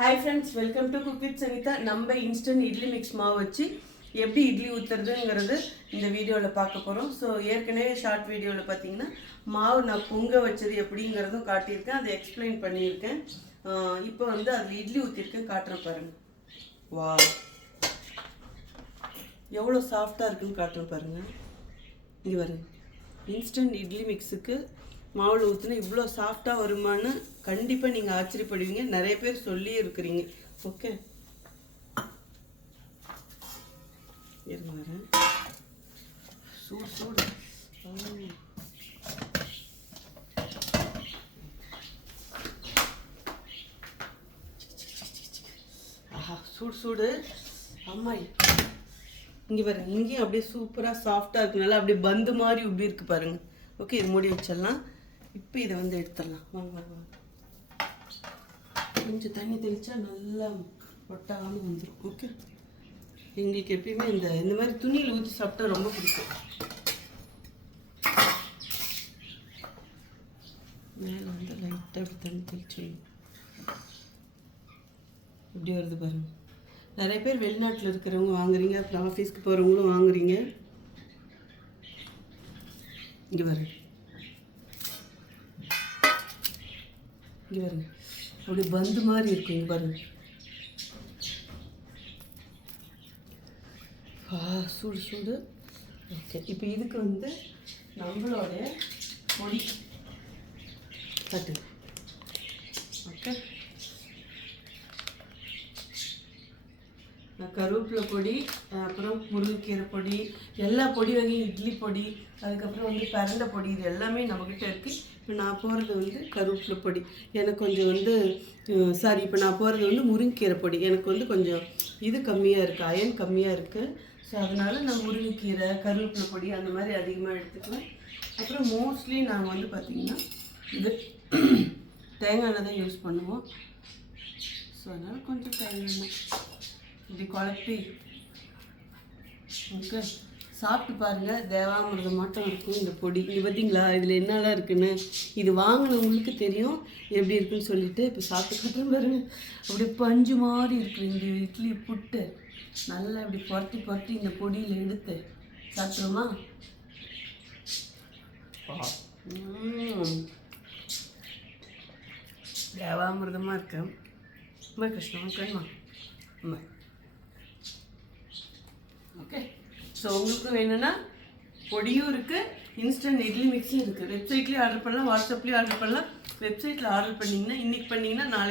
Hi friends, welcome to cook with Savitha. நம்ம instant idli mix மாவு வச்சு எப்படி இட்லி ஊற்றுறதுங்கிறது இந்த வீடியோவில் பார்க்க போகிறோம். ஸோ ஏற்கனவே ஷார்ட் வீடியோவில் பார்த்தீங்கன்னா மாவு நான் பொங்க வச்சது எப்படிங்கிறதும் காட்டியிருக்கேன், அதை எக்ஸ்பிளைன் பண்ணியிருக்கேன். இப்போ வந்து அதில் இட்லி ஊற்றிருக்கேன், காட்டுறேன் பாருங்கள். வா, எவ்வளோ சாஃப்டாக இருக்குன்னு காட்டுறேன் பாருங்கள். இங்கே பாருங்க, இன்ஸ்டன்ட் இட்லி மிக்ஸுக்கு மாவில் ஊற்றினா இவ்வளோ சாஃப்டாக வருமானு கண்டிப்பாக நீங்கள் ஆச்சரியப்படுவீங்க. நிறைய பேர் சொல்லியே இருக்கிறீங்க. ஓகே, இருங்க வரேன். சூடு சூடு. ஆஹா, சூடு சூடு. அம்மாய், இங்கே பாருங்க, இங்கேயும் அப்படியே சூப்பராக சாஃப்டாக இருக்குனால அப்படியே பந்து மாதிரி உப்பி இருக்கு பாருங்கள். ஓகே, இது மூடி வச்சிடலாம். இப்போ இதை வந்து எடுத்துடலாம். வாங்க வாங்க வாங்க. கொஞ்சம் தண்ணி தெளித்தா நல்லா ஒட்டாமல் வந்துடும். ஓகே, எங்களுக்கு எப்பயுமே இந்த மாதிரி துணியில் ஊற்றி சாப்பிட்டா ரொம்ப பிடிக்கும். மேலே வந்து லைட்டாக அப்படி தண்ணி தெளிச்சிடணும். இப்படி வருது பாருங்கள். நிறைய பேர் வெளிநாட்டில் இருக்கிறவங்க வாங்குறீங்க, அப்புறம் ஆஃபீஸ்க்கு போகிறவங்களும் வாங்குறீங்க. இங்கே பாருங்க, இங்கே பாருங்க, அப்படி பந்து மாதிரி இருக்கும். இங்கே பாருங்க. சூடு சூடு. ஓகே, இப்போ இதுக்கு வந்து நம்மளோட பொடி தட்டு. ஓகே, கருவேப்பிலை பொடி, அப்புறம் முருங்கைக்கீரை பொடி, எல்லா பொடி வகையும், இட்லி பொடி, அதுக்கப்புறம் வந்து பரண்டை பொடி, இது எல்லாமே நம்மக்கிட்ட இருக்குது. இப்போ நான் போகிறது வந்து கருவேப்பிலை பொடி, எனக்கு கொஞ்சம் வந்து இப்போ நான் போகிறது வந்து முருங்கைக்கீரை பொடி, எனக்கு வந்து கொஞ்சம் இது கம்மியாக இருக்குது, அயன் கம்மியாக இருக்குது. ஸோ அதனால் நான் முருங்கைக்கீரை, கருவேப்பிலை பொடி அந்த மாதிரி அதிகமாக எடுத்துக்குவேன். அப்புறம் மோஸ்ட்லி நாங்கள் வந்து பார்த்திங்கன்னா இது தேங்காய் எண்ணெய் தான் யூஸ் பண்ணுவோம். ஸோ அதனால் கொஞ்சம் தேங்காய் எண்ணெய் இப்படி குழப்பி. ஓகே, சாப்பிட்டு பாருங்கள், தேவாமிர்தம் மட்டும் இருக்கும் இந்த பொடி. இது பார்த்தீங்களா, இதில் என்னெல்லாம் இருக்குன்னு இது வாங்கினவங்களுக்கு தெரியும் எப்படி இருக்குன்னு சொல்லிட்டு. இப்போ சாப்பிட்டு கட்டுறேன் பாருங்கள், அப்படியே பஞ்சு மாதிரி இருக்குது. இந்த இட்லி புட்டு நல்லா இப்படி புரட்டி புரட்டி இந்த பொடியில் எடுத்து சாப்பிட்றோமா? தேவாமிர்தமாக இருக்கு. ரொம்ப கஷ்டம் கண்மா. ஆமாம். ஓகே, ஸோ உங்களுக்கு வேணும்னா பொடியும் இருக்குது, இன்ஸ்டன்ட் இட்லி மிக்ஸும் இருக்குது. வெப்சைட்லேயும் ஆர்டர் பண்ணலாம், வாட்ஸ்அப்லேயும் ஆர்டர் பண்ணலாம். வெப்சைட்டில் ஆர்டர் பண்ணிங்கன்னா இன்றைக்கி பண்ணிங்கன்னா நாளைக்கு